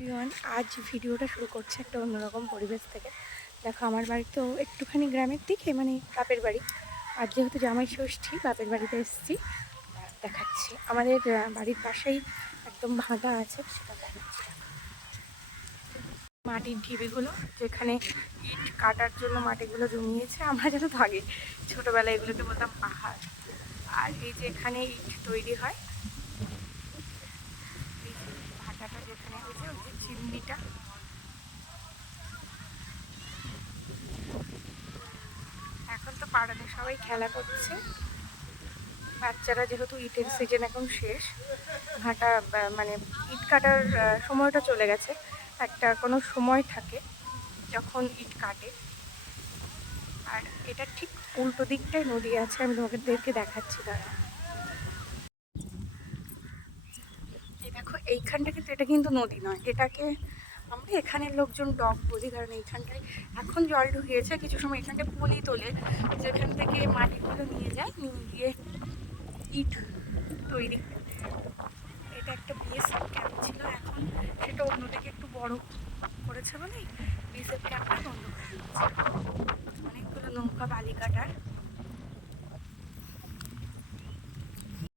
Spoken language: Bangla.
এভরিওয়ান, আজ ভিডিওটা শুরু করছে একটা অন্যরকম পরিবেশ থেকে। দেখো, আমার বাড়ি তো একটুখানি গ্রামের দিকে, মানে বাপের বাড়ি। আর যেহেতু জামাই ষষ্ঠী, বাপের বাড়িতে এসেছি। দেখাচ্ছি আমাদের বাড়ির পাশেই একদম ভাঙা আছে, সেটা দেখাচ্ছি। মাটির ঢিবিগুলো, যেখানে ইট কাটার জন্য মাটিগুলো জমিয়েছে। আমরা যেন তো আগে ছোটোবেলায় এগুলোকে বলতাম পাহাড়। আর এই যে এখানে ইট তৈরি হয়, এই যে ভাটাটা যেখানে, ওই যে চিমনিটা, এখন তো পাড়াতে সবাই খেলা করছে। বাচ্চারা, যেহেতু ইটের সিজন এখন শেষ, ভাটা মানে ইট কাটার সময়টা চলে গেছে। একটা কোনো সময় থাকে যখন ইট কাটে। আর এটা ঠিক উল্টো দিকটায় নদী আছে, আমি তোমাদেরকে দেখাচ্ছি। তারা এই দেখো, এইখানটা কিন্তু, এটা কিন্তু নদী নয়, এটাকে আমরা এখানের লোকজন ডক বলি। কারণ এইখানটায় এখন জল ঢুকিয়েছে, কিছু সময় এখানটায় পলি তোলে, যেখান থেকে মাটিগুলো নিয়ে যায়, নিয়ে গিয়ে ইট তৈরি হয়। এটা একটা বিএসএফ ক্যাম্প ছিল, এখন সেটা অন্যদিকে একটু বড় করেছে বলে বিএসএফ ক্যাম্পটা বন্ধ করে দিয়েছে। অনেকগুলো নৌকা বালিকাটার